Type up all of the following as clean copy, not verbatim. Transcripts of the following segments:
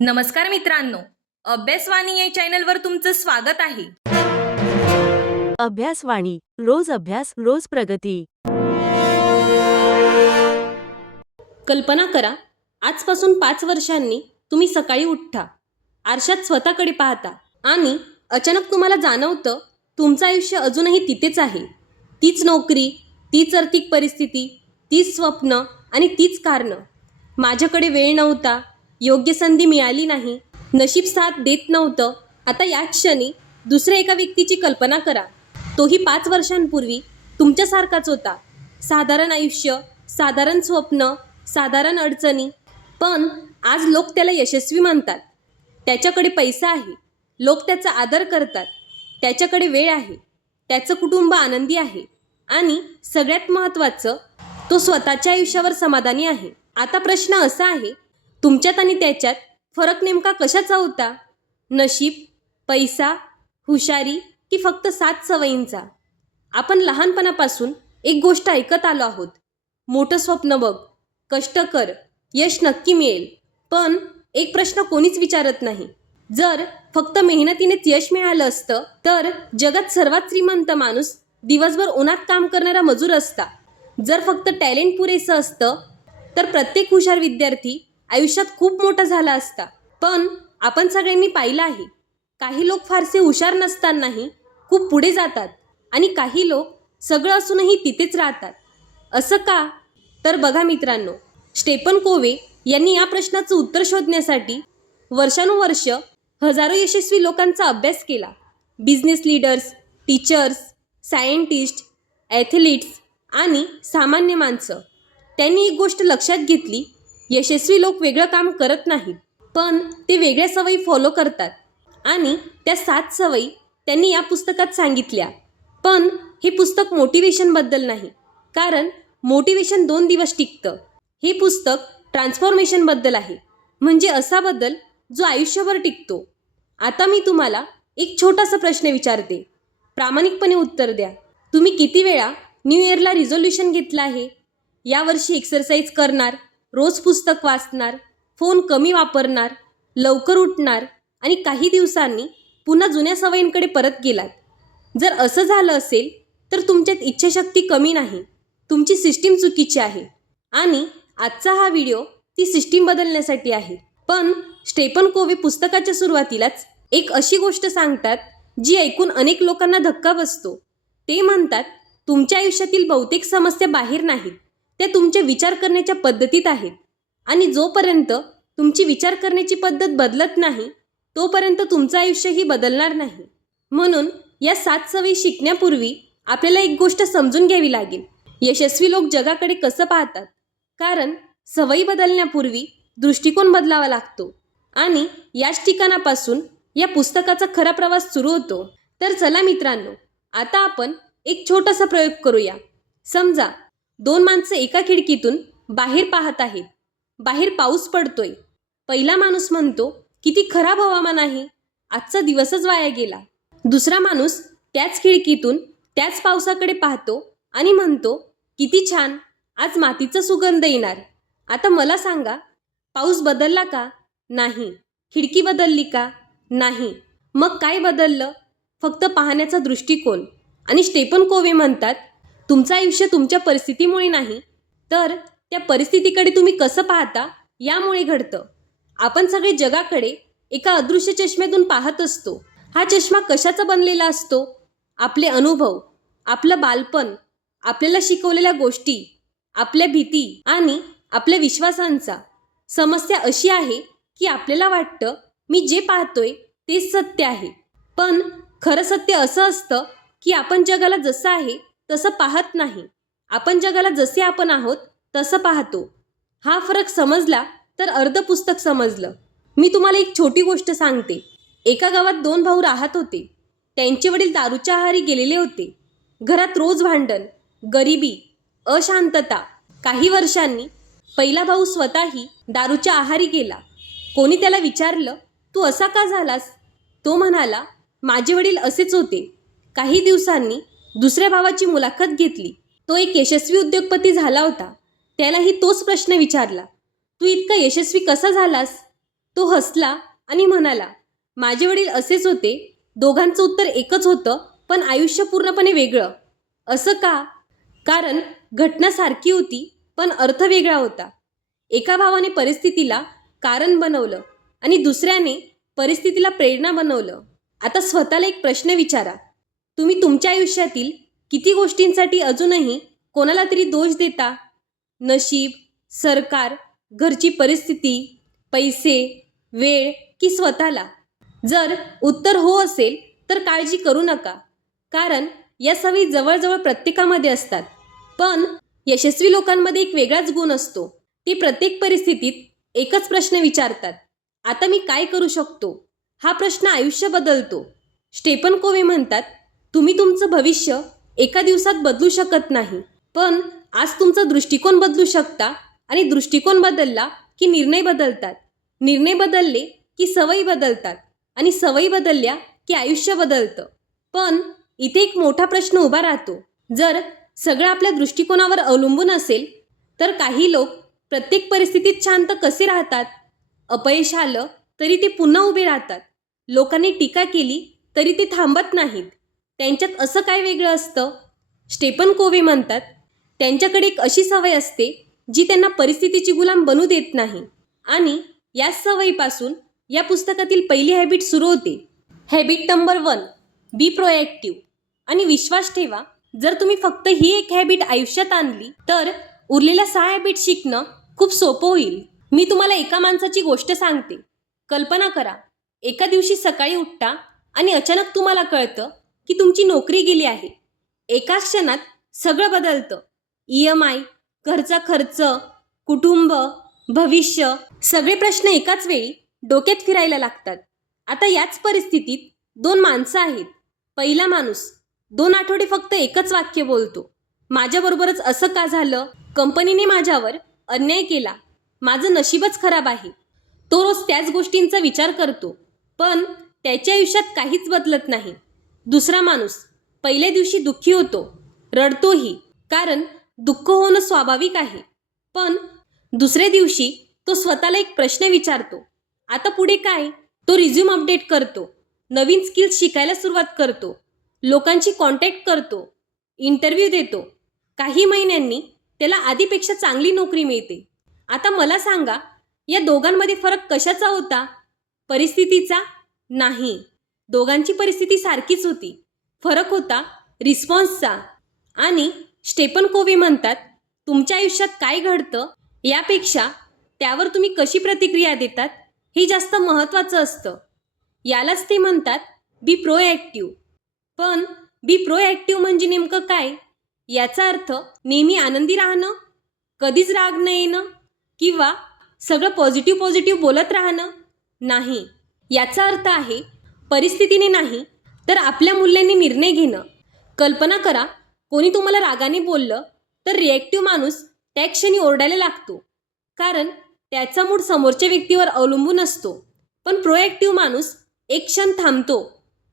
नमस्कार मित्रांनो, अभ्यासवाणी या चॅनलवर तुमचं स्वागत आहे. अभ्यासवाणी, रोज अभ्यास, रोज प्रगती. कल्पना करा, आजपासून 5 वर्षांनी तुम्ही सकाळी उठता, आरशात स्वतःकडे पाहता आणि अचानक तुम्हाला जाणवतं तुमचं आयुष्य अजूनही तिथेच आहे. तीच नोकरी, तीच आर्थिक परिस्थिती, तीच स्वप्न आणि तीच कारणं. माझ्याकडे वेळ नव्हता, योग्य संधी मिळाली नाही, नशीब साथ देत नव्हतं. आता या क्षणी दुसऱ्या एका व्यक्तीची कल्पना करा. तोही 5 वर्षांपूर्वी तुमच्यासारखाच होता. साधारण आयुष्य, साधारण स्वप्न, साधारण अडचणी. पण आज लोक त्याला यशस्वी म्हणतात. त्याच्याकडे पैसा आहे, लोक त्याचा आदर करतात. त्याच्याकडे वेळ आहे, त्याचं कुटुंब आनंदी आहे आणि सगळ्यात महत्त्वाचं, तो स्वतःच्या आयुष्यावर समाधानी आहे. आता प्रश्न असा आहे, तुमच्यात आणि त्याच्यात फरक नेमका कशाचा होता? नशीब, पैसा, हुशारी की फक्त 7 सवयींचा? आपण लहानपणापासून एक गोष्ट ऐकत आलो आहोत, मोठं स्वप्न बघ, कष्ट कर, यश नक्की मिळेल. पण एक प्रश्न कोणीच विचारत नाही, जर फक्त मेहनतीनेच यश मिळालं असतं तर जगात सर्वात श्रीमंत माणूस दिवसभर उन्हात काम करणारा मजूर असता. जर फक्त टॅलेंट पुरेसं असतं तर प्रत्येक हुशार विद्यार्थी आयुष्यात खूप मोठा झाला असता. पण आपण सगळ्यांनी पाहिलं आहे, काही लोक फारसे हुशार नसतानाही खूप पुढे जातात आणि काही लोक सगळं असूनही तिथेच राहतात. असं का? तर बघा मित्रांनो, स्टेफन कोवे यांनी या प्रश्नाचं उत्तर शोधण्यासाठी वर्षानुवर्ष हजारो यशस्वी लोकांचा अभ्यास केला. Business leaders, teachers, scientist, athletes आणि सामान्य माणसं. त्यांनी एक गोष्ट लक्षात घेतली, यशस्वी लोक वेगळं काम करत नाहीत, पण ते वेगळ्या सवयी फॉलो करतात. आणि त्या 7 सवयी त्यांनी या पुस्तकात सांगितल्या. पण हे पुस्तक मोटिवेशनबद्दल नाही, कारण मोटिवेशन 2 दिवस टिकतं. हे पुस्तक ट्रान्सफॉर्मेशनबद्दल आहे, म्हणजे असा बदल जो आयुष्यभर टिकतो. आता मी तुम्हाला एक छोटासा प्रश्न विचारते, प्रामाणिकपणे उत्तर द्या. तुम्ही किती वेळा न्यू इयरला रिझोल्यूशन घेतलं आहे? यावर्षी एक्सरसाइज करणार, रोज पुस्तक वाचणार, फोन कमी वापरणार, लवकर उठणार आणि काही दिवसांनी पुन्हा जुन्या सवयींकडे परत गेलात. जर असं झालं असेल तर तुमच्यात इच्छाशक्ती कमी नाही, तुमची सिस्टीम चुकीची आहे. आणि आजचा हा व्हिडिओ ती सिस्टीम बदलण्यासाठी आहे. पण स्टेफन कोवे पुस्तकाच्या सुरुवातीलाच एक अशी गोष्ट सांगतात जी ऐकून अनेक लोकांना धक्का बसतो. ते म्हणतात, तुमच्या आयुष्यातील बहुतेक समस्या बाहेर नाहीत, त्या तुमच्या विचार करण्याच्या पद्धतीत आहेत. आणि जोपर्यंत तुमची विचार करण्याची पद्धत बदलत नाही तोपर्यंत तुमचं आयुष्यही बदलणार नाही. म्हणून या 7 सवयी शिकण्यापूर्वी आपल्याला एक गोष्ट समजून घ्यावी लागेल, यशस्वी लोक जगाकडे कसं पाहतात. कारण सवयी बदलण्यापूर्वी दृष्टिकोन बदलावा लागतो. आणि याच ठिकाणापासून या पुस्तकाचा खरा प्रवास सुरू होतो. तर चला मित्रांनो, आता आपण एक छोटासा प्रयोग करूया. समजा 2 माणसं एका खिडकीतून बाहेर पाहत आहेत. बाहेर पाऊस पडतोय. पहिला माणूस म्हणतो, किती खराब हवामान आहे, आजचा दिवसच वाया गेला. दुसरा माणूस त्याच खिडकीतून त्याच पावसाकडे पाहतो आणि म्हणतो, किती छान, आज मातीचा सुगंध येणार. आता मला सांगा, पाऊस बदलला का? नाही. खिडकी बदलली का? नाही. मग काय बदललं? फक्त पाहण्याचा दृष्टिकोन. आणि स्टेफन कोवे म्हणतात, तुमचं आयुष्य तुमच्या परिस्थितीमुळे नाही, तर त्या परिस्थितीकडे तुम्ही कसं पाहता यामुळे घडतं. आपण सगळे जगाकडे एका अदृश्य चष्म्यातून पाहत असतो. हा चष्मा कशाचा बनलेला असतो? आपले अनुभव, आपलं बालपण, आपल्याला शिकवलेल्या गोष्टी, आपल्या भीती आणि आपल्या विश्वासांचा. समस्या अशी आहे की आपल्याला वाटतं, मी जे पाहतोय तेच सत्य आहे. पण खरं सत्य असं असतं की आपण जगाला जसं आहे तसं पाहत नाही. आपण जगाला जसे आपण आहोत तसं पाहतो. हा फरक समजला तर अर्ध पुस्तक समजलं. मी तुम्हाला एक छोटी गोष्ट सांगते. एका गावात 2 भाऊ राहत होते. त्यांचे वडील दारूच्या आहारी गेलेले होते. घरात रोज भांडण, गरिबी, अशांतता. काही वर्षांनी पहिला भाऊ स्वतःही दारूच्या आहारी गेला. कोणी त्याला विचारलं, तू असा का झालास? तो म्हणाला, माझे वडील असेच होते. काही दिवसांनी दुसऱ्या भावाची मुलाखत घेतली. तो एक यशस्वी उद्योगपती झाला होता. त्यालाही तोच प्रश्न विचारला, तू इतका यशस्वी कसा झालास? तो हसला आणि म्हणाला, माझे वडील असेच होते. दोघांचं उत्तर एकच होतं, पण आयुष्य पूर्णपणे वेगळं. असं का? कारण घटना सारखी होती, पण अर्थ वेगळा होता. एका भावाने परिस्थितीला कारण बनवलं आणि दुसऱ्याने परिस्थितीला प्रेरणा बनवलं. आता स्वतःला एक प्रश्न विचारा. तुम्ही तुमच्या आयुष्यातील किती गोष्टींसाठी अजूनही कोणाला तरी दोष देता? नशीब, सरकार, घरची परिस्थिती, पैसे, वेळ की स्वतःला? जर उत्तर हो असेल तर काळजी करू नका, कारण या सवयी जवळजवळ प्रत्येकामध्ये असतात. पण यशस्वी लोकांमध्ये एक वेगळाच गुण असतो. ते प्रत्येक परिस्थितीत एकच प्रश्न विचारतात, आता मी काय करू शकतो? हा प्रश्न आयुष्य बदलतो. स्टेफन कोव्हे म्हणतात, तुम्ही तुमचं भविष्य एका दिवसात बदलू शकत नाही, पण आज तुमचा दृष्टिकोन बदलू शकता. आणि दृष्टिकोन बदलला की निर्णय बदलतात. निर्णय बदलले की सवयी बदलतात. आणि सवयी बदलल्या की आयुष्य बदलतं. पण इथे एक मोठा प्रश्न उभा राहतो. जर सगळं आपल्या दृष्टिकोनावर अवलंबून असेल तर काही लोक प्रत्येक परिस्थितीत शांत कसे राहतात? अपयश आलं तरी ते पुन्हा उभे राहतात. लोकांनी टीका केली तरी ते थांबत नाहीत. त्यांच्यात असं काय वेगळं असतं? स्टेफन कोव्हे म्हणतात, त्यांच्याकडे एक अशी सवय असते जी त्यांना परिस्थितीची गुलाम बनू देत नाही. आणि याच सवयीपासून या पुस्तकातील पहिली हॅबिट सुरू होते. हॅबिट नंबर 1, बी प्रोएक्टिव्ह. आणि विश्वास ठेवा, जर तुम्ही फक्त ही एक हॅबिट आयुष्यात आणली तर उरलेल्या 6 हॅबिट शिकणं खूप सोपं होईल. मी तुम्हाला एका माणसाची गोष्ट सांगते. कल्पना करा, एका दिवशी सकाळी उठता आणि अचानक तुम्हाला कळतं की तुमची नोकरी गेली आहे. एका क्षणात सगळं बदलतं. EMI, घरचा खर्च, कुटुंब, भविष्य, सगळे प्रश्न एकाच वेळी डोक्यात फिरायला लागतात. आता याच परिस्थितीत 2 माणसं आहेत. पहिला माणूस 2 आठवडे फक्त एकच वाक्य बोलतो, माझ्याबरोबरच असं का झालं? कंपनीने माझ्यावर अन्याय केला, माझं नशीबच खराब आहे. तो रोज त्याच गोष्टींचा विचार करतो, पण त्याच्या आयुष्यात काहीच बदलत नाही. दुसरा माणूस पहिल्या दिवशी दुःखी होतो, रडतोही, कारण दुःख होणं स्वाभाविक आहे. पण दुसऱ्या दिवशी तो स्वतःला एक प्रश्न विचारतो, आता पुढे काय? तो रिझ्यूम अपडेट करतो, नवीन स्किल्स शिकायला सुरुवात करतो, लोकांशी कॉन्टॅक्ट करतो, इंटरव्ह्यू देतो. काही महिन्यांनी त्याला आधीपेक्षा चांगली नोकरी मिळते. आता मला सांगा, या दोघांमध्ये फरक कशाचा होता? परिस्थितीचा? नाही, दोघांची परिस्थिती सारखीच होती. फरक होता रिस्पॉन्सचा. आणि स्टेफन कोव्हे म्हणतात, तुमच्या आयुष्यात काय घडतं यापेक्षा त्यावर तुम्ही कशी प्रतिक्रिया देतात हे जास्त महत्त्वाचं असतं. यालाच ते म्हणतात बी प्रोएक्टिव्ह. पण बी प्रोएक्टिव्ह म्हणजे नेमकं काय? याचा अर्थ नेहमी आनंदी राहणं, कधीच राग न येणं किंवा सगळं पॉझिटिव्ह बोलत राहणं नाही. याचा अर्थ आहे परिस्थितीने नाही तर आपल्या मूल्यांनी निर्णय घेणं. कल्पना करा, कोणी तुम्हाला रागाने बोललं तर रिॲक्टिव्ह माणूस त्या क्षणी ओरडायला लागतो, कारण त्याचा मूड समोरच्या व्यक्तीवर अवलंबून असतो. पण प्रोएक्टिव्ह माणूस एक क्षण थांबतो,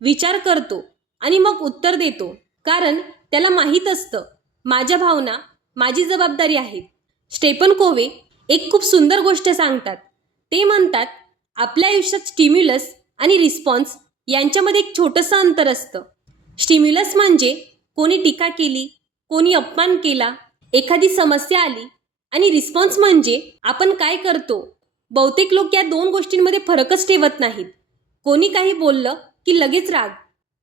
विचार करतो आणि मग उत्तर देतो, कारण त्याला माहीत असतं माझ्या भावना माझी जबाबदारी आहेत. स्टेफन कोव्हे एक खूप सुंदर गोष्ट सांगतात. ते म्हणतात, आपल्या आयुष्यात स्टिम्युलस आणि रिस्पॉन्स यांच्यामध्ये एक छोटंसं अंतर असतं. स्टिम्युलस म्हणजे कोणी टीका केली, कोणी अपमान केला, एखादी समस्या आली. आणि रिस्पॉन्स म्हणजे आपण काय करतो. बहुतेक लोक या 2 गोष्टींमध्ये फरकच ठेवत नाहीत. कोणी काही बोललं की लगेच राग,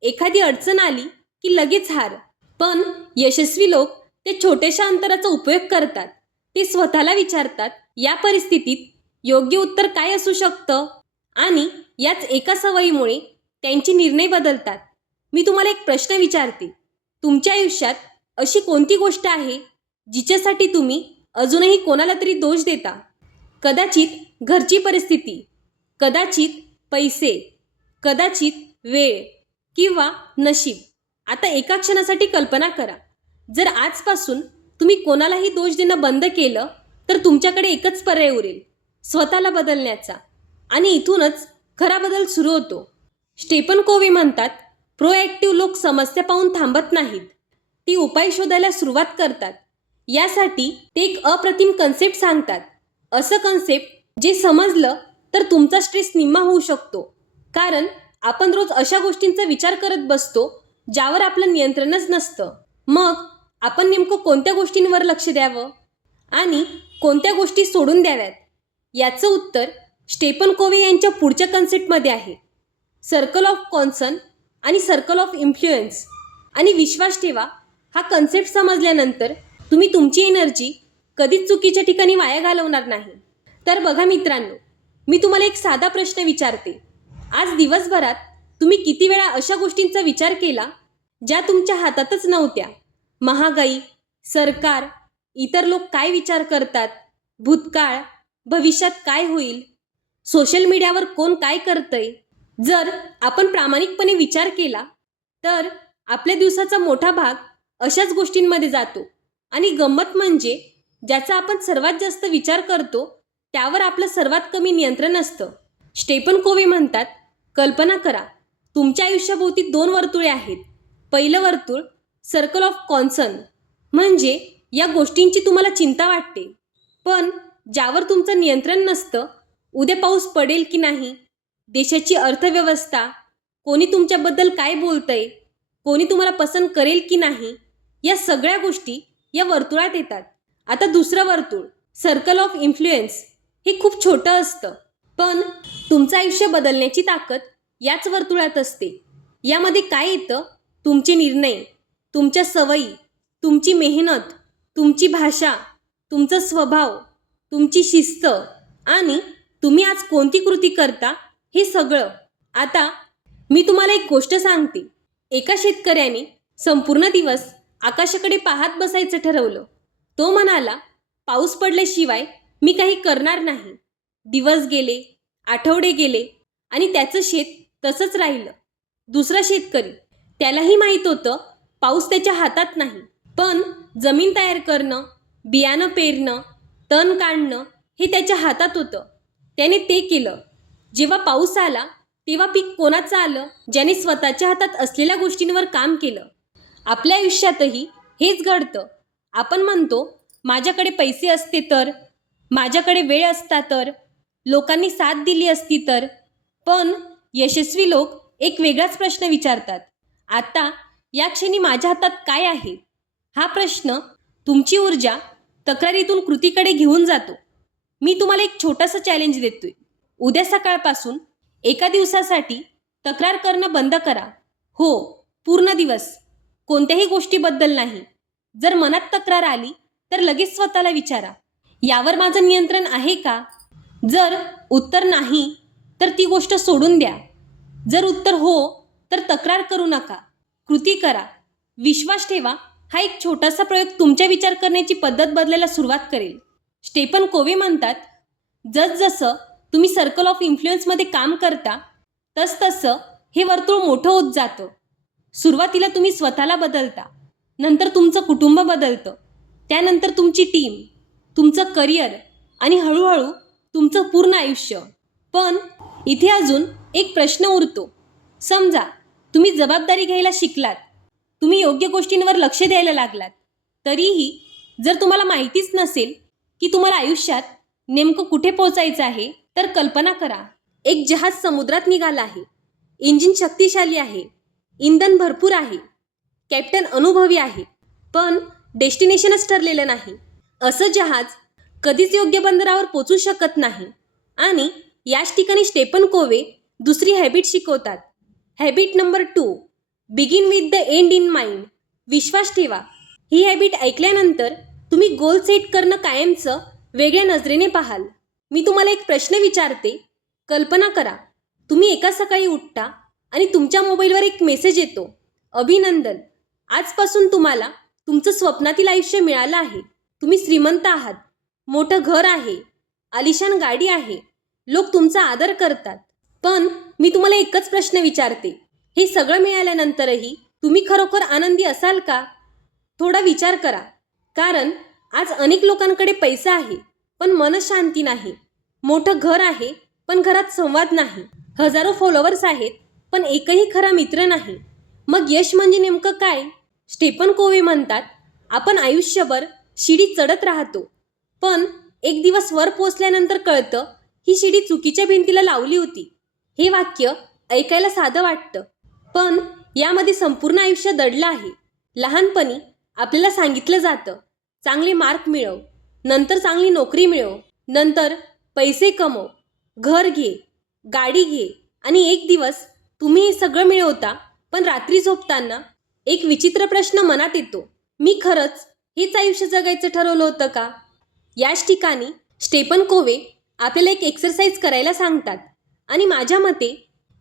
एखादी अडचण आली की लगेच हार. पण यशस्वी लोक ते छोट्याशा अंतराचा उपयोग करतात. ते स्वतःला विचारतात, या परिस्थितीत योग्य उत्तर काय असू शकतं? आणि याच एका सवयीमुळे त्यांचे निर्णय बदलतात. मी तुम्हाला एक प्रश्न विचारते, तुमच्या आयुष्यात अशी कोणती गोष्ट आहे जिच्यासाठी तुम्ही अजूनही कोणाला तरी दोष देता? कदाचित घरची परिस्थिती, कदाचित पैसे, कदाचित वेळ किंवा नशीब. आता एका क्षणासाठी कल्पना करा, जर आजपासून तुम्ही कोणालाही दोष देणं बंद केलं तर तुमच्याकडे एकच पर्याय उरेल, स्वतःला बदलण्याचा. आणि इथूनच खरा बदल सुरू होतो. स्टेफन कोव्हे म्हणतात, प्रोएक्टिव्ह लोक समस्या पाहून थांबत नाहीत, ती उपाय शोधायला सुरुवात करतात. यासाठी ते एक अप्रतिम कन्सेप्ट सांगतात. असं कन्सेप्ट जे समजलं तर तुमचा स्ट्रेस निम्मा होऊ शकतो. कारण आपण रोज अशा गोष्टींचा विचार करत बसतो ज्यावर आपलं नियंत्रणच नसतं. मग आपण नेमकं कोणत्या गोष्टींवर लक्ष द्यावं आणि कोणत्या गोष्टी सोडून द्याव्यात, याचं उत्तर स्टेफन कोव्हे यांच्या पुढच्या कन्सेप्टमध्ये आहे. सर्कल ऑफ कॉन्सर्न आणि सर्कल ऑफ इन्फ्लुएन्स. आणि विश्वास ठेवा, हा कन्सेप्ट समजल्यानंतर तुम्ही तुमची एनर्जी कधीच चुकीच्या ठिकाणी वाया घालवणार नाही. तर बघा मित्रांनो, मी तुम्हाला एक साधा प्रश्न विचारते. आज दिवसभरात तुम्ही किती वेळा अशा गोष्टींचा विचार केला ज्या तुमच्या हातातच नव्हत्या? महागाई, सरकार, इतर लोक काय विचार करतात, भूतकाळ, भविष्यात काय होईल, सोशल मीडियावर कोण काय करतंय. जर आपण प्रामाणिकपणे विचार केला तर आपल्या दिवसाचा मोठा भाग अशाच गोष्टींमध्ये जातो. आणि गंमत म्हणजे ज्याचा आपण सर्वात जास्त विचार करतो त्यावर आपलं सर्वात कमी नियंत्रण असतं. स्टेफन कोव्हे म्हणतात, कल्पना करा, तुमच्या आयुष्याभोवती 2 वर्तुळे आहेत. पहिलं वर्तुळ सर्कल ऑफ कॉन्सर्न, म्हणजे या गोष्टींची तुम्हाला चिंता वाटते पण ज्यावर तुमचं नियंत्रण नसतं. उद्या पाऊस पडेल की नाही, देशाची अर्थव्यवस्था, कोणी तुमच्याबद्दल काय बोलतंय, कोणी तुम्हाला पसंत करेल की नाही, या सगळ्या गोष्टी या वर्तुळात येतात. आता दुसरं वर्तुळ सर्कल ऑफ इन्फ्लुएन्स. हे खूप छोटं असतं पण तुमचं आयुष्य बदलण्याची ताकद याच वर्तुळात असते. यामध्ये काय येतं? तुमचे निर्णय, तुमच्या सवयी, तुमची मेहनत, तुमची भाषा, तुमचा स्वभाव, तुमची शिस्त आणि तुम्ही आज कोणती कृती करता, हे सगळं. आता मी तुम्हाला एक गोष्ट सांगते. एका शेतकऱ्याने संपूर्ण दिवस आकाशाकडे पाहत बसायचं ठरवलं. तो म्हणाला, पाऊस पडल्याशिवाय मी काही करणार नाही. दिवस गेले, आठवडे गेले आणि त्याचं शेत तसंच राहिलं. दुसरा शेतकरी, त्यालाही माहीत होतं पाऊस त्याच्या हातात नाही, पण जमीन तयार करणं, बियाणं पेरणं, तण काढणं हे त्याच्या हातात होतं. त्याने ते केलं. जेव्हा पाऊस आला तेव्हा पीक कोणाचं आलं? ज्याने स्वतःच्या हातात असलेल्या गोष्टींवर काम केलं. आपल्या आयुष्यातही हेच घडतं. आपण म्हणतो, माझ्याकडे पैसे असते तर, माझ्याकडे वेळ असता तर, लोकांनी साथ दिली असती तर. पण यशस्वी लोक एक वेगळाच प्रश्न विचारतात, आता या क्षणी माझ्या हातात काय आहे? हा प्रश्न तुमची ऊर्जा तक्रारीतून कृतीकडे घेऊन जातो. मी तुम्हाला एक छोटासा चॅलेंज देतोय. उद्या सकाळपासून एका दिवसासाठी तक्रार करणं बंद करा. हो, पूर्ण दिवस कोणत्याही गोष्टीबद्दल नाही. जर मनात तक्रार आली तर लगेच स्वतःला विचारा, यावर माझं नियंत्रण आहे का? जर उत्तर नाही तर ती गोष्ट सोडून द्या. जर उत्तर हो तर तक्रार करू नका, कृती करा. विश्वास ठेवा, हा एक छोटासा प्रयोग तुमच्या विचार करण्याची पद्धत बदलायला सुरुवात करेल. स्टेफन कोव्हे म्हणतात, जसजसं तुम्ही सर्कल ऑफ इन्फ्लुएन्समध्ये काम करता तसतसं हे वर्तुळ मोठं होत जातं. सुरुवातीला तुम्ही स्वतःला बदलता, नंतर तुमचं कुटुंब बदलतं, त्यानंतर तुमची टीम, तुमचं करिअर आणि हळूहळू तुमचं पूर्ण आयुष्य. पण इथे अजून एक प्रश्न उरतो. समजा तुम्ही जबाबदारी घ्यायला शिकलात, तुम्ही योग्य गोष्टींवर लक्ष द्यायला लागलात, तरीही जर तुम्हाला माहितीच नसेल की तुम्हाला आयुष्यात नेमकं कुठे पोहोचायचं आहे, तर कल्पना करा, एक जहाज समुद्रात निघाला आहे. इंजिन शक्तिशाली आहे, इंधन भरपूर आहे, कॅप्टन अनुभवी आहे, पण डेस्टिनेशनच ठरलेलं नाही. असं जहाज कधीच योग्य बंदरावर पोचू शकत नाही. आणि याच ठिकाणी स्टेफन कोव्हे दुसरी हॅबिट शिकवतात. Habit number 2, begin with the end in mind. विश्वास ठेवा, ही हॅबिट ऐकल्यानंतर तुम्ही गोल सेट करणं कायमचं वेगळ्या नजरेने पाहाल. मी तुम्हाला एक प्रश्न विचारते. कल्पना करा, तुम्ही एका सकाळी उठता आणि तुमच्या मोबाईलवर एक मेसेज येतो, अभिनंदन, आजपासून तुम्हाला तुमचं स्वप्नातील आयुष्य मिळालं आहे. तुम्ही श्रीमंत आहात, मोठं घर आहे, आलिशान गाडी आहे, लोक तुमचा आदर करतात. पण मी तुम्हाला एकच प्रश्न विचारते, हे सगळं मिळाल्यानंतरही तुम्ही खरोखर आनंदी असाल का? थोडा विचार करा. कारण आज अनेक लोकांकडे पैसा आहे पण मनशांती नाही, मोठं घर आहे पण घरात संवाद नाही, हजारो फॉलोअर्स आहेत पण एकही खरा मित्र नाही. मग यश म्हणजे नेमकं काय? स्टेफन कोव्हे म्हणतात, आपण आयुष्यभर शिडी चढत राहतो पण एक दिवस वर पोचल्यानंतर कळतं ही शिडी चुकीच्या भिंतीला लावली होती. हे वाक्य ऐकायला साधं वाटतं, पण यामध्ये संपूर्ण आयुष्य दडलं आहे. लहानपणी आपल्याला सांगितलं जातं, चांगले मार्क मिळव, नंतर चांगली नोकरी मिळव, नंतर पैसे कमव, घर घे, गाडी घे आणि एक दिवस तुम्ही हे सगळं मिळवता. पण रात्री झोपताना एक विचित्र प्रश्न मनात येतो, मी खरंच हेच आयुष्य जगायचं ठरवलं होतं का? याच ठिकाणी स्टेफन कोवे आपल्याला एक एक्सरसाइज करायला सांगतात आणि माझ्या मते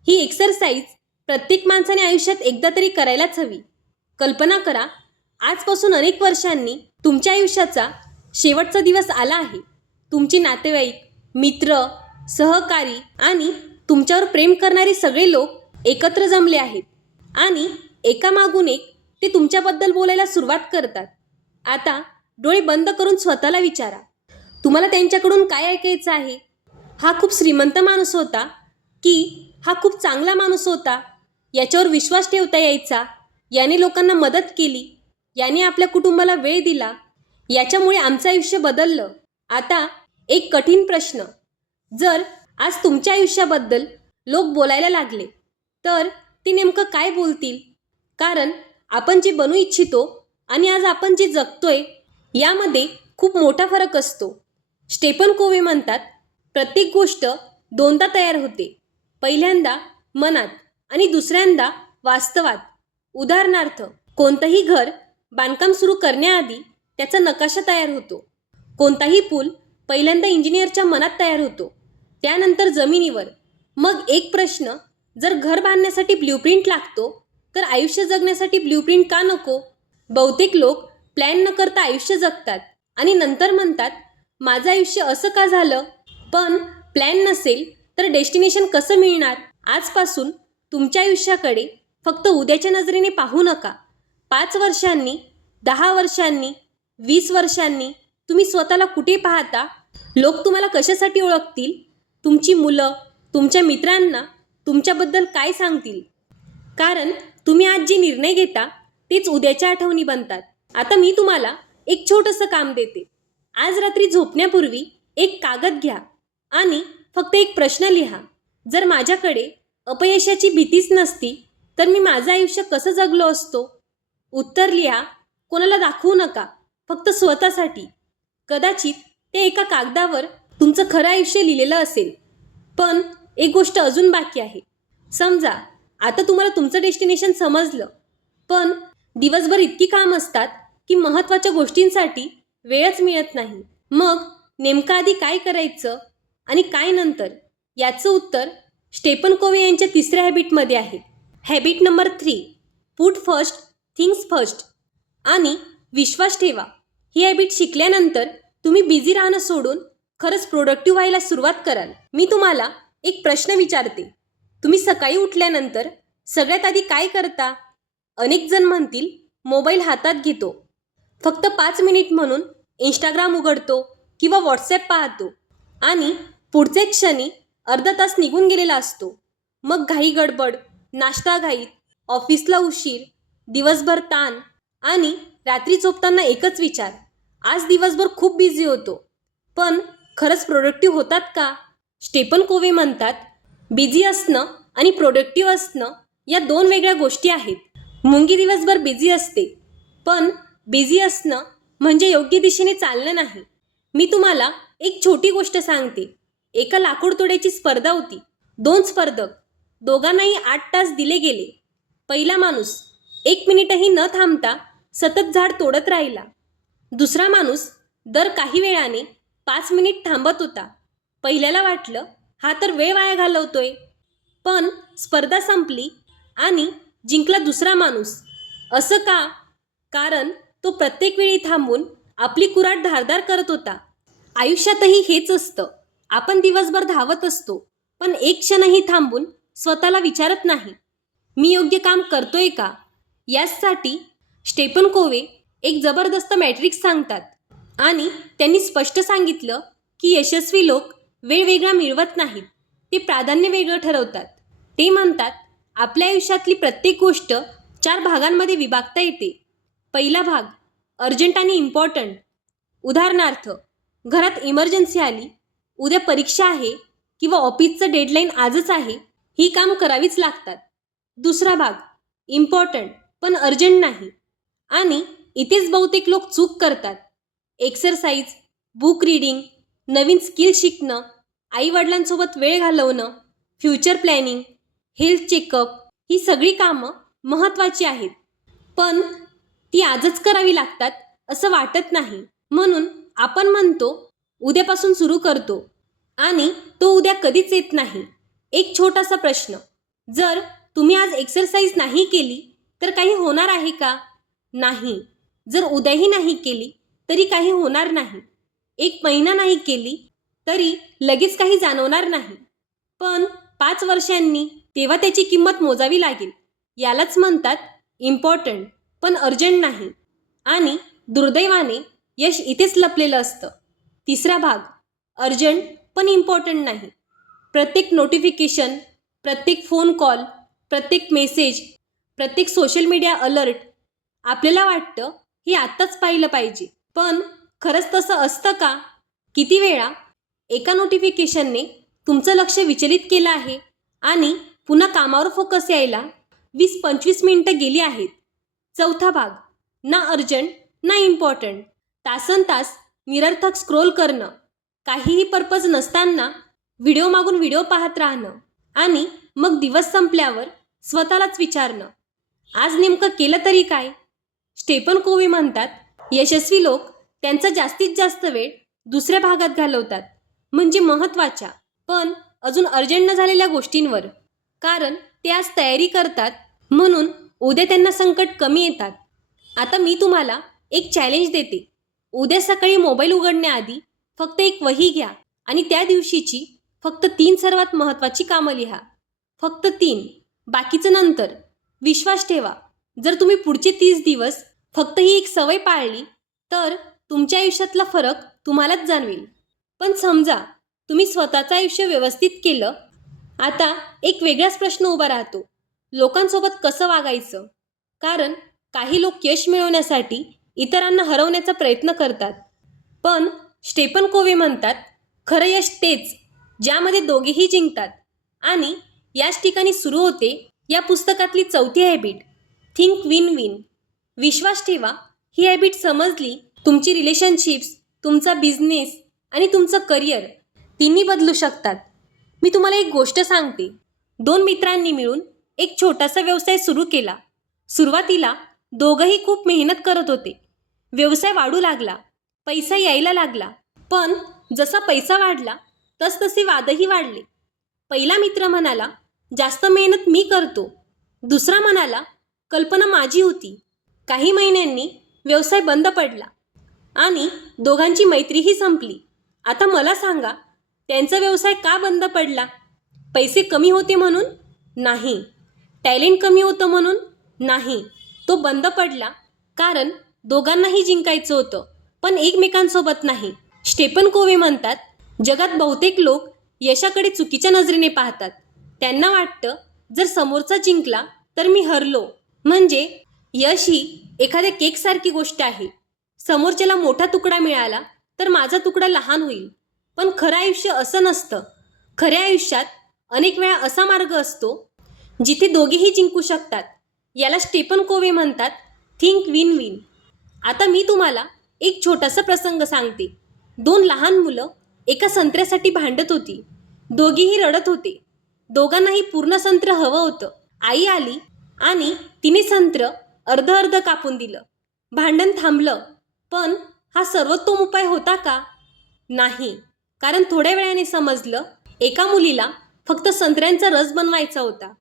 ही एक्सरसाइज प्रत्येक माणसाने आयुष्यात एकदा तरी करायलाच हवी. कल्पना करा, आजपासून अनेक वर्षांनी तुमच्या आयुष्याचा शेवटचा दिवस आला आहे. तुमचे नातेवाईक, मित्र, सहकारी आणि तुमच्यावर प्रेम करणारे सगळे लोक एकत्र जमले आहेत आणि एकामागून एक ते तुमच्याबद्दल बोलायला सुरुवात करतात. आता डोळे बंद करून स्वतःला विचारा, तुम्हाला त्यांच्याकडून काय ऐकायचं आहे? हा खूप श्रीमंत माणूस होता की हा खूप चांगला माणूस होता? याच्यावर विश्वास ठेवता यायचा? याने लोकांना मदत केली, याने आपल्या कुटुंबाला वेळ दिला, याच्यामुळे आमचं आयुष्य बदललं. आता एक कठीण प्रश्न, जर आज तुमच्या आयुष्याबद्दल लोक बोलायला लागले तर ते नेमकं काय बोलतील? कारण आपण जे बनू इच्छितो आणि आज आपण जे जगतोय यामध्ये खूप मोठा फरक असतो. स्टेफन कोवे म्हणतात, प्रत्येक गोष्ट दोनदा तयार होते, पहिल्यांदा मनात आणि दुसऱ्यांदा वास्तवात. उदाहरणार्थ, कोणतंही घर बांधकाम सुरू करण्याआधी त्याचा नकाशा तयार होतो. कोणताही पूल पहिल्यांदा इंजिनियरच्या मनात तयार होतो, त्यानंतर जमिनीवर. मग एक प्रश्न, जर घर बांधण्यासाठी ब्ल्यूप्रिंट लागतो तर आयुष्य जगण्यासाठी ब्ल्यूप्रिंट का नको? बहुतेक लोक प्लॅन न करता आयुष्य जगतात आणि नंतर म्हणतात, माझं आयुष्य असं का झालं? पण प्लॅन नसेल तर डेस्टिनेशन कसं मिळणार? आजपासून तुमच्या आयुष्याकडे फक्त उद्याच्या नजरेने पाहू नका. 5 वर्षांनी, 10 वर्षांनी, 20 वर्षांनी तुम्ही स्वतःला कुठे पाहता? लोक तुम्हाला कशासाठी ओळखतील? तुमची मुलं, तुमच्या मित्रांना तुमच्याबद्दल काय सांगतील? कारण तुम्ही आज जे निर्णय घेता तेच उद्याच्या आठवणी बनतात. आता मी तुम्हाला एक छोटंसं काम देते. आज रात्री झोपण्यापूर्वी एक कागद घ्या आणि फक्त एक प्रश्न लिहा, जर माझ्याकडे अपयशाची भीतीच नसती तर मी माझं आयुष्य कसं जगलो असतो? उत्तर लिहा, कोणाला दाखवू नका, फक्त स्वतःसाठी. कदाचित ते एका कागदावर तुमचं खरं आयुष्य लिहिलेलं असेल. पण एक गोष्ट अजून बाकी आहे. समजा आता तुम्हाला तुमचं डेस्टिनेशन समजलं, पण दिवसभर इतकी काम असतात की महत्त्वाच्या गोष्टींसाठी वेळच मिळत नाही. मग नेमकं आधी काय करायचं आणि काय नंतर? याचं उत्तर स्टेफन कोवे यांच्या 3ऱ्या हॅबिटमध्ये आहे. Habit number 3, put first things first आणि विश्वास ठेवा. ही हॅबिट शिकल्यानंतर तुम्ही बिझी राहणं सोडून खरंच प्रोडक्टिव्ह व्हायला सुरुवात कराल. मी तुम्हाला एक प्रश्न विचारते, तुम्ही सकाळी उठल्यानंतर सगळ्यात आधी काय करता? अनेक जण म्हणतील, मोबाईल हातात घेतो, फक्त 5 मिनिट म्हणून इंस्टाग्राम उघडतो किंवा व्हॉट्सॲप पाहतो आणि पुढचे क्षणी अर्धा तास निघून गेलेला असतो. मग घाई गडबड, नाश्ता घाईत, ऑफिसला उशीर, दिवसभर ताण आणि रात्री झोपताना एकच विचार, आज दिवसभर खूप बिझी होतो. पण खरंच प्रोडक्टिव्ह होतात का? स्टेफन कोवे म्हणतात, बिझी असणं आणि प्रोडक्टिव्ह असणं या 2 वेगळ्या गोष्टी आहेत. मुंगी दिवसभर बिझी असते, पण बिझी असणं म्हणजे योग्य दिशेने चालणं नाही. मी तुम्हाला एक छोटी गोष्ट सांगते. एका लाकूड तोड्याची स्पर्धा होती. 2 स्पर्धक, दोघांनाही 8 तास दिले गेले. पहिला माणूस 1 मिनिटही न थांबता सतत झाड तोडत राहिला. दुसरा माणूस दर काही वेळाने 5 मिनिट थांबत होता. पहिल्याला वाटलं, हा तर वेळ वाया घालवतोय. पण स्पर्धा संपली आणि जिंकला दुसरा माणूस. असं का? कारण तो प्रत्येक वेळी थांबून आपली कुऱ्हाड धारदार करत होता. आयुष्यातही हेच असतं. आपण दिवसभर धावत असतो, पण एक क्षणही थांबून स्वतःला विचारत नाही, मी योग्य काम करतोय का? यासाठी स्टेफन कोवे एक जबरदस्त मॅट्रिक्स सांगतात आणि त्यांनी स्पष्ट सांगितलं की यशस्वी लोक वेळ वेगळा मिळवत नाहीत, ते प्राधान्य वेगळं ठरवतात. ते म्हणतात, आपल्या आयुष्यातली प्रत्येक गोष्ट 4 भागांमध्ये विभागता येते. पहिला भाग अर्जंट आणि इम्पॉर्टंट. उदाहरणार्थ, घरात इमर्जन्सी आली, उद्या परीक्षा आहे किंवा ऑफिसचं डेडलाईन आजच आहे, ही काम करावीच लागतात. दुसरा भाग, इम्पॉर्टंट पण अर्जंट नाही. आणि इथेच बहुतेक लोक चूक करतात. एक्सरसाइज, बुक रीडिंग, नवीन स्किल शिकणं, आईवडिलांसोबत वेळ घालवणं, फ्युचर प्लॅनिंग, हेल्थ चेकअप, ही सगळी कामं महत्त्वाची आहेत. पण ती आजच करावी लागतात असं वाटत नाही. म्हणून आपण म्हणतो उद्यापासून सुरू करतो आणि तो उद्या कधीच येत नाही. एक छोटासा प्रश्न, जर तुम्ही आज एक्सरसाइज नाही केली तर काही होणार आहे का? नाही. जर उद्याही नाही केली तरी काही होणार नाही. 1 महिना नाही केली तरी लगेच काही जाणवणार नाही. पण 5 वर्षांनी तेव्हा त्याची किंमत मोजावी लागेल. यालाच म्हणतात इम्पॉर्टंट पण अर्जंट नाही. आणि दुर्दैवाने यश इथेच लपलेलं असतं. तिसरा भाग, अर्जंट पण इम्पॉर्टंट नाही. प्रत्येक नोटिफिकेशन, प्रत्येक फोन कॉल, प्रत्येक मेसेज, प्रत्येक सोशल मीडिया अलर्ट, आपल्याला वाटतं हे आत्ताच पाहिलं पाहिजे. पण खरंच तसं असतं का? किती वेळा एका नोटिफिकेशनने तुमचं लक्ष विचलित केलं आहे आणि पुन्हा कामावर फोकस यायला 20-25 मिनिटं गेली आहेत. चौथा भाग, ना अर्जंट ना इम्पॉर्टंट. तासनतास निरर्थक स्क्रोल करणं, काहीही पर्पज नसताना व्हिडिओ मागून व्हिडिओ पाहत राहणं आणि मग दिवस संपल्यावर स्वतःलाच विचारणं, आज नेमकं केलं तरी काय? स्टेफन कोव्ही म्हणतात, यशस्वी लोक त्यांचा जास्तीत जास्त वेळ दुसऱ्या भागात घालवतात, म्हणजे महत्त्वाच्या पण अजून अर्जंट न झालेल्या गोष्टींवर. कारण ते आज तयारी करतात म्हणून उद्या त्यांना संकट कमी येतात. आता मी तुम्हाला एक चॅलेंज देते. उद्या सकाळी मोबाईल उघडण्याआधी फक्त एक वही घ्या आणि त्या दिवशीची फक्त 3 सर्वात महत्त्वाची कामं लिहा. फक्त 3, बाकीचं नंतर. विश्वास ठेवा, जर तुम्ही पुढचे 30 दिवस फक्त ही एक सवय पाळली तर तुमच्या आयुष्यातला फरक तुम्हालाच जाणवेल. पण समजा तुम्ही स्वतःचं आयुष्य व्यवस्थित केलं. आता एक वेगळाच प्रश्न उभा राहतो, लोकांसोबत कसं वागायचं? कारण काही लोक यश मिळवण्यासाठी इतरांना हरवण्याचा प्रयत्न करतात. पण स्टेफन कोव्ही म्हणतात, खरं यश तेच ज्यामध्ये दोघेही जिंकतात. आणि याच ठिकाणी सुरू होते या पुस्तकातली 4थी हॅबिट, थिंक विन विन. विश्वास ठेवा, ही हॅबिट समजली, तुमची रिलेशनशिप्स, तुमचा बिझनेस आणि तुमचं करिअर तिन्ही बदलू शकतात. मी तुम्हाला एक गोष्ट सांगते. 2 मित्रांनी मिळून एक छोटासा व्यवसाय सुरू केला. सुरुवातीला दोघंही खूप मेहनत करत होते. व्यवसाय वाढू लागला, पैसा यायला लागला. पण जसा पैसा वाढला तसतसे वादही वाढले. पहिला मित्र म्हणाला, जास्त मेहनत मी करतो. दुसरा म्हणाला, कल्पना माझी होती. काही महिन्यांनी व्यवसाय बंद पडला आणि दोघांची मैत्रीही संपली. आता मला सांगा, त्यांचा व्यवसाय का बंद पडला? पैसे कमी होते म्हणून? नाही. टॅलेंट कमी होतं म्हणून? नाही. तो बंद पडला कारण दोघांनाही जिंकायचं होतं, पण एकमेकांसोबत नाही. स्टेफन कोव्ही म्हणतात, जगात बहुतेक लोक यशाकडे चुकीच्या नजरेने पाहतात. त्यांना वाटतं, जर समोरचा जिंकला तर मी हरलो. म्हणजे यश ही एखाद्या केकसारखी गोष्ट आहे. समोरच्याला मोठा तुकडा मिळाला तर माझा तुकडा लहान होईल. पण खरं आयुष्य असं नसतं. खऱ्या आयुष्यात अनेक वेळा असा मार्ग असतो जिथे दोघेही जिंकू शकतात. याला स्टेफन कोव्ही म्हणतात, थिंक विन विन. आता मी तुम्हाला एक छोटासा प्रसंग सांगते. 2 लहान मुलं एका संत्र्यासाठी भांडत होती. दोघीही रडत होते. दोघांनाही पूर्ण संत्र हवं होतं. आई आली आणि तिने संत्र अर्ध अर्ध कापून दिलं. भांडण थांबलं. पण हा सर्वोत्तम उपाय होता का? नाही. कारण थोड्या वेळाने समजलं, एका मुलीला फक्त संत्र्यांचा रस बनवायचा होता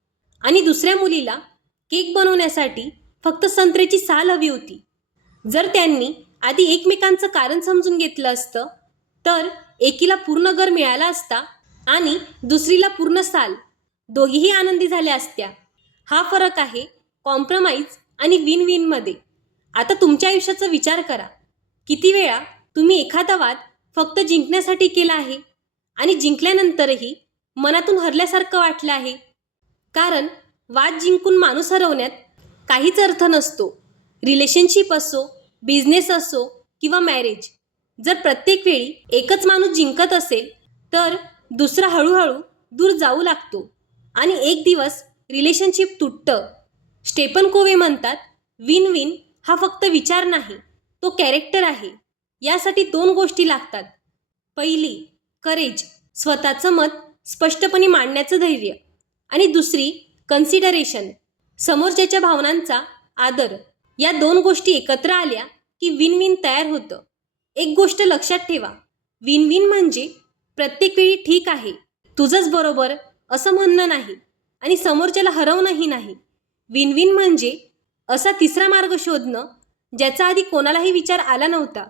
आणि दुसऱ्या मुलीला केक बनवण्यासाठी फक्त संत्र्याची साल हवी होती. जर त्यांनी आधी एकमेकांचं कारण समजून घेतलं असतं तर एकीला पूर्ण गर मिळाला असता आणि दुसरीला पूर्ण साल. दोघीही आनंदी झाल्या असत्या. हा फरक आहे कॉम्प्रोमाइज आणि विन विनमध्ये. आता तुमच्या आयुष्याचा विचार करा. किती वेळा तुम्ही एखादा वाद फक्त जिंकण्यासाठी केला आहे आणि जिंकल्यानंतरही मनातून हरल्यासारखं वाटलं आहे? कारण वाद जिंकून माणूस हरवण्यात काहीच अर्थ नसतो. रिलेशनशिप असो, बिझनेस असो किंवा मॅरेज. जर प्रत्येक वेळी एकच माणूस जिंकत असेल तर दुसरा हळूहळू दूर जाऊ लागतो आणि एक दिवस रिलेशनशिप तुटतं. स्टेफन कोवे म्हणतात, विन विन हा फक्त विचार नाही, तो कॅरेक्टर आहे. यासाठी 2 गोष्टी लागतात. पहिली, करेज, स्वतःचं मत स्पष्टपणे मांडण्याचं धैर्य. आणि दुसरी, कन्सिडरेशन, समोरच्याच्या भावनांचा आदर. या 2 गोष्टी एकत्र आल्या की विन विन तयार होतं. एक गोष्ट लक्षात ठेवा, विन विन म्हणजे प्रत्येक वेळी ठीक आहे, तुझंच बरोबर असं म्हणणं नाही आणि समोरच्याला हरवणंही नाही. विन विन म्हणजे असा तिसरा मार्ग शोधणं ज्याचा आधी कोणालाही विचार आला नव्हता.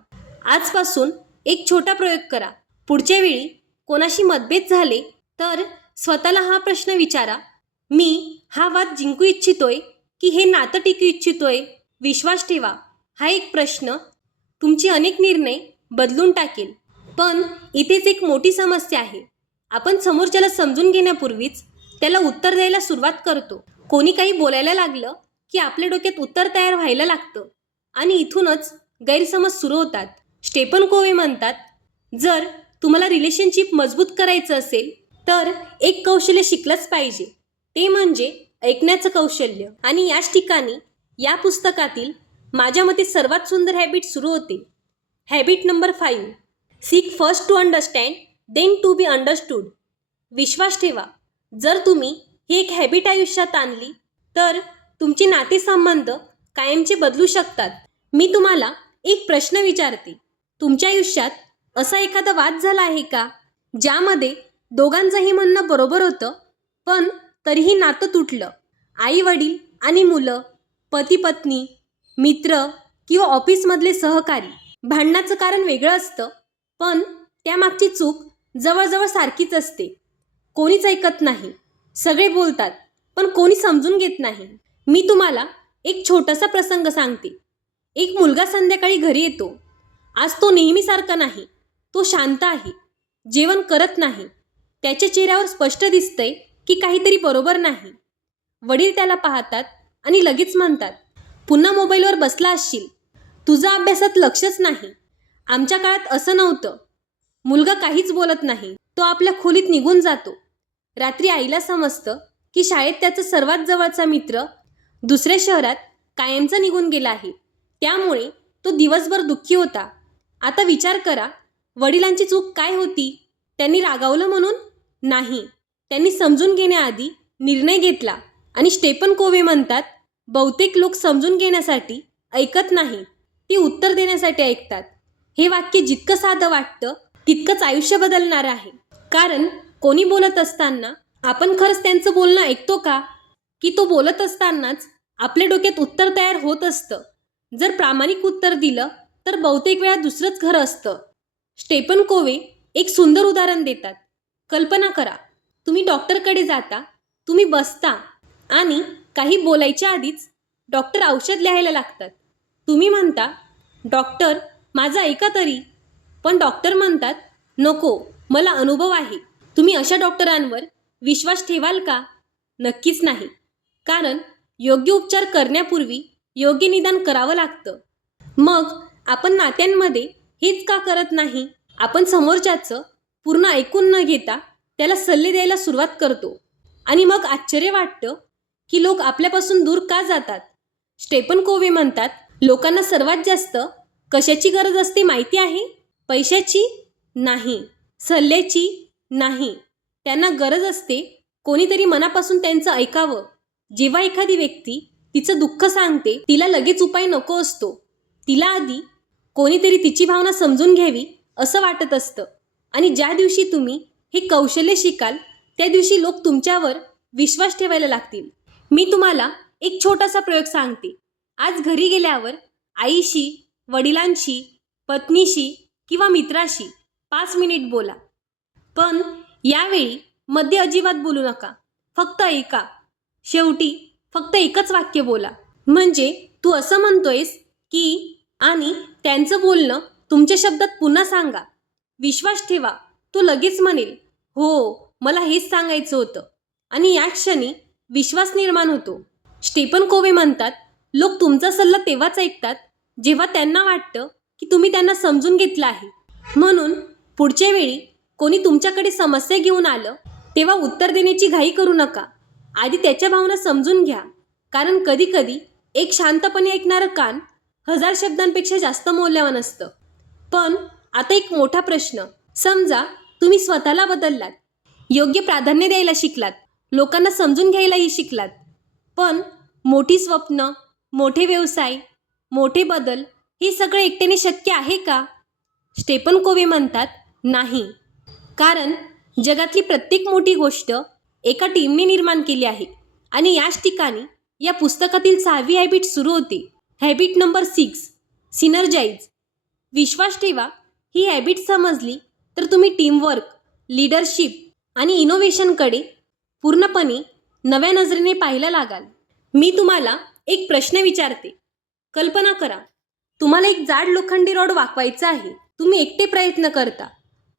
आजपासून एक छोटा प्रयोग करा. पुढच्या वेळी कोणाशी मतभेद झाले तर स्वतःला हा प्रश्न विचारा, मी हा वाद जिंकू इच्छितोय की हे नातं टिकू इच्छितोय? विश्वास ठेवा, हा एक प्रश्न तुमचे अनेक निर्णय बदलून टाकेल. पण इथेच एक मोठी समस्या आहे. आपण समोरच्याला समजून घेण्यापूर्वीच त्याला उत्तर द्यायला सुरुवात करतो. कोणी काही बोलायला लागलं की आपल्या डोक्यात उत्तर तयार व्हायला लागतं आणि इथूनच गैरसमज सुरू होतात. स्टेफन कोवे म्हणतात, जर तुम्हाला रिलेशनशिप मजबूत करायचं असेल तर एक कौशल्य शिकलंच पाहिजे, ते म्हणजे ऐकण्याचं कौशल्य. आणि याच ठिकाणी या पुस्तकातील माझ्या मते सर्वात सुंदर हॅबिट सुरू होते. Habit number 5, seek first to understand then to be understood. विश्वास ठेवा, जर तुम्ही ही एक हॅबिट आयुष्यात आणली तर तुमचे नातेसंबंध कायमचे बदलू शकतात. मी तुम्हाला एक प्रश्न विचारते, तुमच्या आयुष्यात असा एखादा वाद झाला आहे का ज्यामध्ये दोघांचंही म्हणणं बरोबर होतं पण तरीही नातं तुटलं? आई वडील आणि मुलं, पती पत्नी, मित्र किंवा ऑफिसमधले सहकारी. भांडणाचं कारण वेगळं असतं पण त्यामागची चूक जवळजवळ सारखीच असते. कोणीच ऐकत नाही, सगळे बोलतात पण कोणी समजून घेत नाही. मी तुम्हाला एक छोटासा प्रसंग सांगते. एक मुलगा संध्याकाळी घरी येतो. आज तो नेहमीसारखा नाही, तो शांत आहे, जेवण करत नाही. त्याच्या चेहऱ्यावर स्पष्ट दिसतंय की काहीतरी बरोबर नाही. वडील त्याला पाहतात आणि लगेच म्हणतात, पुन्हा मोबाईलवर बसला असशील, तुझं अभ्यासात लक्षच नाही. आमच्या काळात असं नव्हतं. मुलगा काहीच बोलत नाही, तो आपल्या खोलीत निघून जातो. रात्री आईला समजतं की शाळेत त्याचा सर्वात जवळचा मित्र दुसऱ्या शहरात कायमचा निघून गेला आहे. त्यामुळे तो दिवसभर दुःखी होता. आता विचार करा, वडिलांची चूक काय होती? त्यांनी रागावलं म्हणून? नाही, त्यांनी समजून घेण्याआधी निर्णय घेतला. आणि स्टेफन कोवे म्हणतात, बहुतेक लोक समजून घेण्यासाठी ऐकत नाही, ती उत्तर देण्यासाठी ऐकतात. हे वाक्य जितकं साधं वाटतं तितकंच आयुष्य बदलणारं आहे. कारण कोणी बोलत असताना आपण खरंच त्यांचं बोलणं ऐकतो का? की तो बोलत असतानाच आपल्या डोक्यात उत्तर तयार होत असतं? जर प्रामाणिक उत्तर दिलं तर बहुतेक वेळा दुसरंच खरं असतं. स्टेफन कोवे एक सुंदर उदाहरण देतात. कल्पना करा, तुम्ही डॉक्टरकडे जाता, तुम्ही बसता आणि काही बोलायच्या आधीच डॉक्टर औषध लिहायला लागतात. तुम्ही म्हणता, डॉक्टर माझं ऐका तरी. पण डॉक्टर म्हणतात, नको, मला अनुभव आहे. तुम्ही अशा डॉक्टरांवर विश्वास ठेवाल का? नक्कीच नाही. कारण योग्य उपचार करण्यापूर्वी योग्य निदान करावं लागतं. मग आपण नात्यांमध्ये हेच का करत नाही? आपण समोरच्याचं पूर्ण ऐकून न घेता त्याला सल्ले द्यायला सुरुवात करतो आणि मग आश्चर्य वाटतं की लोक आपल्यापासून दूर का जातात. स्टेफन कोवे म्हणतात, लोकांना सर्वात जास्त कशाची गरज असते माहिती आहे? पैशाची नाही, सल्ल्याची नाही. त्यांना गरज असते कोणीतरी मनापासून त्यांचं ऐकावं. जेव्हा एखादी व्यक्ती तिचं दुःख सांगते, तिला लगेच उपाय नको असतो. तिला आधी कोणीतरी तिची भावना समजून घ्यावी असं वाटत असतं. आणि ज्या दिवशी तुम्ही हे कौशल्य शिकाल त्या दिवशी लोक तुमच्यावर विश्वास ठेवायला लागतील. मी तुम्हाला एक छोटासा प्रयोग सांगते. आज घरी गेल्यावर आईशी, वडिलांशी, पत्नीशी किंवा मित्राशी 5 मिनिट बोला. पण यावेळी मध्ये अजिबात बोलू नका, फक्त ऐका. शेवटी फक्त एकच वाक्य बोला, म्हणजे तू असं म्हणतोयस की, आणि त्यांचं बोलणं तुमच्या शब्दात पुन्हा सांगा. विश्वास ठेवा, तो लगेच म्हणेल, हो, मला हेच सांगायचं होतं. आणि या क्षणी विश्वास निर्माण होतो. स्टेफन कोवे म्हणतात, लोक तुमचा सल्ला तेव्हाच ऐकतात जेव्हा त्यांना वाटतं की तुम्ही त्यांना समजून घेतलं आहे. म्हणून पुढच्या वेळी कोणी तुमच्याकडे समस्या घेऊन आलं तेव्हा उत्तर देण्याची घाई करू नका. आधी त्याच्या भावना समजून घ्या, कारण कधीकधी एक शांतपणे ऐकणारं कान 1000 शब्दांपेक्षा जास्त मौल्यवान असतं. पण आता एक मोठा प्रश्न. समजा तुम्ही स्वतःला बदललात, योग्य प्राधान्य द्यायला शिकलात, लोकांना समजून घ्यायलाही शिकलात, पण मोठी स्वप्न, मोठे व्यवसाय, मोठे बदल हे सगळं एकट्याने शक्य आहे का? स्टेफन कोव्हे म्हणतात नाही. कारण जगातली प्रत्येक मोठी गोष्ट एका टीमने निर्माण केली आहे. आणि याच ठिकाणी या पुस्तकातील 6वी हॅबिट सुरू होते. Habit number 6, synergise. विश्वास ठेवा, ही हॅबिट समजली तर तुम्ही टीमवर्क, लीडरशिप आणि इनोव्हेशनकडे पूर्णपणे नव्या नजरेने पाहायला लागाल. मी तुम्हाला एक प्रश्न विचारते. कल्पना करा, तुम्हाला एक जाड लोखंडी रॉड वाकवायचा आहे. तुम्ही एकटे प्रयत्न करता,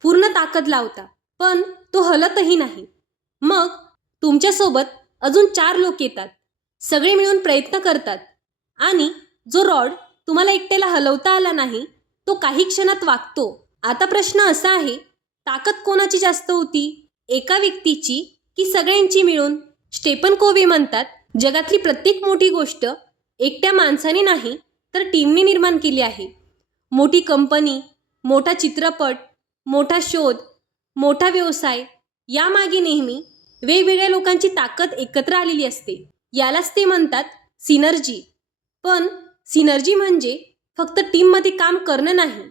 पूर्ण ताकद लावता, पण तो हलतही नाही. मग तुमच्यासोबत अजून 4 लोक येतात. सगळे मिळून प्रयत्न करतात आणि जो रॉड तुम्हाला एकट्याला हलवता आला नाही तो काही क्षणात वाकतो. आता प्रश्न असा आहे, ताकद कोणाची जास्त होती, एका व्यक्तीची की सगळ्यांची मिळून? स्टेफन कोव्हे म्हणतात जगातली प्रत्येक मोठी गोष्ट एकट्या माणसाने नाही तर टीमने निर्माण केली आहे. मोठी कंपनी, मोठा चित्रपट, मोठा शोध, मोठा व्यवसाय यामागे नेहमी वेगवेगळ्या लोकांची ताकद एकत्र आलेली असते. यालाच ते म्हणतात सिनर्जी. पण सिनर्जी म्हणजे फक्त टीममध्ये काम करणं नाही,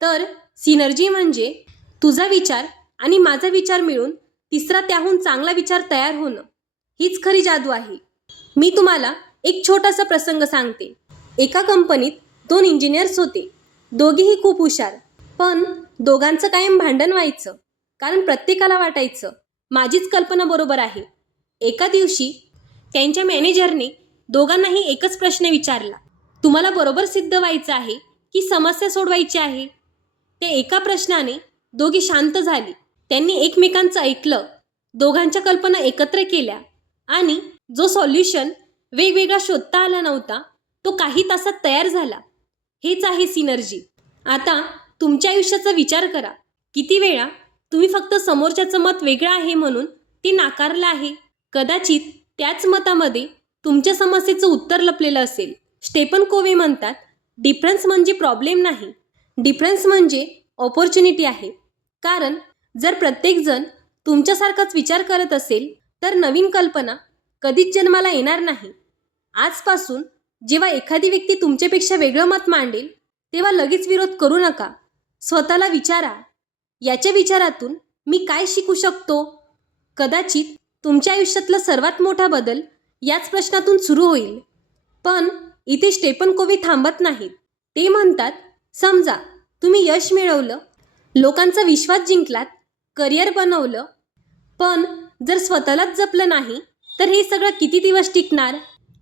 तर सिनर्जी म्हणजे तुझा विचार आणि माझा विचार मिळून तिसरा त्याहून चांगला विचार तयार होणं. हीच खरी जादू आहे. मी तुम्हाला एक छोटासा प्रसंग सांगते. एका कंपनीत 2 इंजिनियर्स होते. दोघेही खूप हुशार, पण दोघांचं कायम भांडण व्हायचं, कारण प्रत्येकाला वाटायचं माझीच कल्पना बरोबर आहे. एका दिवशी त्यांच्या मॅनेजरने दोघांनाही एकच प्रश्न विचारला, तुम्हाला बरोबर सिद्ध व्हायचं आहे की समस्या सोडवायची आहे? त्या एका प्रश्नाने दोघे शांत झाले. त्यांनी एकमेकांचं ऐकलं, दोघांच्या कल्पना एकत्र केल्या आणि जो सॉल्युशन वेगवेगळा शोधता आला नव्हता तो काही तासात तयार झाला. हेच आहे सिनर्जी. आता तुमच्या आयुष्याचा विचार करा. किती वेळा तुम्ही फक्त समोरच्याचं मत वेगळं आहे म्हणून ते नाकारलं आहे? कदाचित त्याच मतामध्ये तुमच्या समस्येचं उत्तर लपलेलं असेल. स्टेफन कोव्हे म्हणतात डिफरन्स म्हणजे प्रॉब्लेम नाही, डिफरन्स म्हणजे ऑपॉर्च्युनिटी आहे. कारण जर प्रत्येकजण तुमच्यासारखाच विचार करत असेल तर नवीन कल्पना कधीच जन्माला येणार नाही. आजपासून जेव्हा एखादी व्यक्ती तुमच्यापेक्षा वेगळं मत मांडेल तेव्हा लगेच विरोध करू नका. स्वतःला विचारा, याच्या विचारातून मी काय शिकू शकतो? कदाचित तुमच्या आयुष्यातला सर्वात मोठा बदल याच प्रश्नातून सुरू होईल. पण इथे स्टेफन कोव्हे थांबत नाहीत. ते म्हणतात समजा तुम्ही यश मिळवलं, लोकांचा विश्वास जिंकलात, करिअर बनवलं, पण जर स्वतःलाच जपलं नाही तर हे सगळं किती दिवस टिकणार?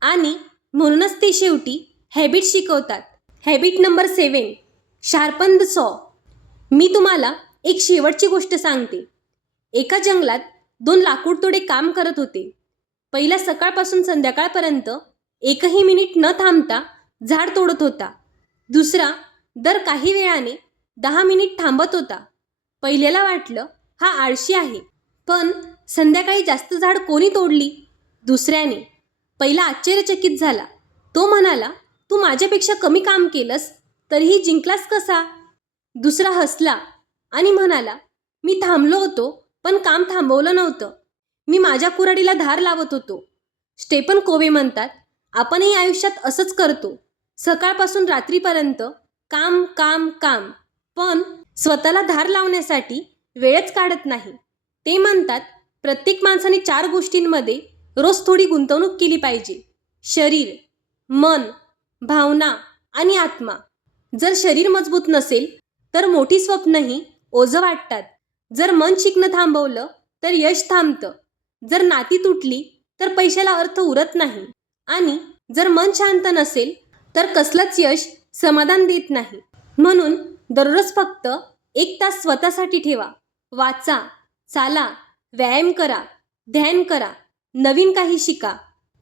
आणि म्हणूनच ते शेवटी हॅबिट शिकवतात. हॅबिट नंबर 7, शार्पन द सॉ. मी तुम्हाला एक शेवटची गोष्ट सांगते. एका जंगलात 2 लाकूडतोडे काम करत होते. पहिला सकाळपासून संध्याकाळपर्यंत एकही मिनिट न थांबता झाड तोडत होता. दुसरा दर काही वेळाने 10 मिनिट थांबत होता. पहिल्याला वाटलं हा आळशी आहे, पण संध्याकाळी जास्त झाड कोणी तोडली? दुसऱ्याने. पहिला आश्चर्यचकित झाला. तो म्हणाला, तू माझ्यापेक्षा कमी काम केलंस तरीही जिंकलास कसा? दुसरा हसला आणि म्हणाला, मी थांबलो होतो पण काम थांबवलं नव्हतं. मी माझ्या कुऱ्हाडीला धार लावत होतो. स्टेफन कोव्हे म्हणतात आपणही आयुष्यात असंच करतो. सकाळपासून रात्रीपर्यंत काम काम काम, पण स्वतःला धार लावण्यासाठी वेळच काढत नाही. ते म्हणतात प्रत्येक माणसाने 4 गोष्टींमध्ये रोज थोडी गुंतवणूक केली पाहिजे. शरीर, मन, भावना आणि आत्मा. जर शरीर मजबूत नसेल तर मोठी स्वप्नही ओझं वाटतात. जर मन शिकणं थांबवलं तर यश थांबतं. जर नाती तुटली तर पैशाला अर्थ उरत नाही. आणि जर मन शांत नसेल तर कसलंच यश समाधान देत नाही. म्हणून दररोज फक्त 1 तास स्वतःसाठी ठेवा. वाचा, चाला, व्यायाम करा, ध्यान करा, नवीन काही शिका.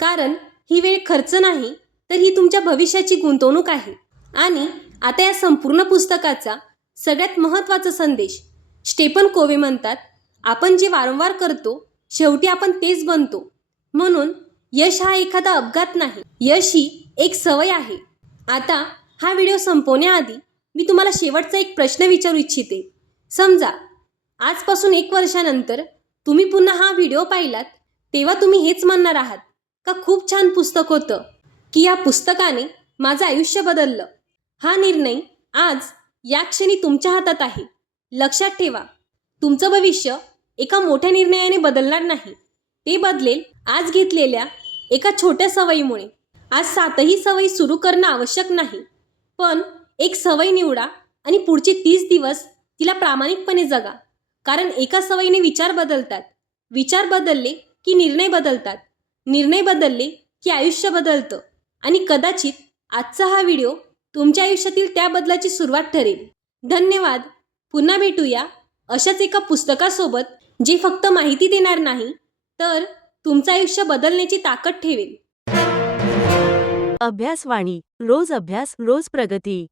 कारण ही वेळ खर्च नाही तर ही तुमच्या भविष्याची गुंतवणूक आहे. आणि आता या संपूर्ण पुस्तकाचा सगळ्यात महत्त्वाचा संदेश, स्टेफन कोवे म्हणतात, आपण जे वारंवार करतो शेवटी आपण तेच बनतो. म्हणून यश हा एखादा अपघात नाही, यश ही एक सवय आहे. आता हा व्हिडिओ संपवण्याआधी मी तुम्हाला शेवटचा एक प्रश्न विचारू इच्छिते. समजा आजपासून 1 वर्षानंतर तुम्ही पुन्हा हा व्हिडिओ पाहिलात, तेव्हा तुम्ही हेच म्हणणार आहात का खूप छान पुस्तक होतं, की या पुस्तकाने माझं आयुष्य बदललं. हा निर्णय आज या क्षणी तुमच्या हातात आहे. लक्षात ठेवा, तुमचं भविष्य एका मोठ्या निर्णयाने बदलणार नाही. ते बदलेल आज घेतलेल्या एका छोट्या सवयीमुळे. आज 7ही सवयी सुरू करणं आवश्यक नाही, पण एक सवय निवडा आणि पुढचे 30 दिवस तिला प्रामाणिकपणे जगा. कारण एका सवयीने विचार बदलतात, विचार बदलले की निर्णय बदलतात, निर्णय बदलले की आयुष्य बदलतं. आणि कदाचित आजचा हा व्हिडिओ तुमच्या आयुष्यातील त्या बदलाची सुरुवात ठरेल. धन्यवाद. पुन्हा भेटूया अशाच एका पुस्तकासोबत, जे फक्त माहिती देणार नाही तर तुमचं आयुष्य बदलण्याची ताकद ठेवेल. अभ्यासवाणी. रोज अभ्यास रोज प्रगती.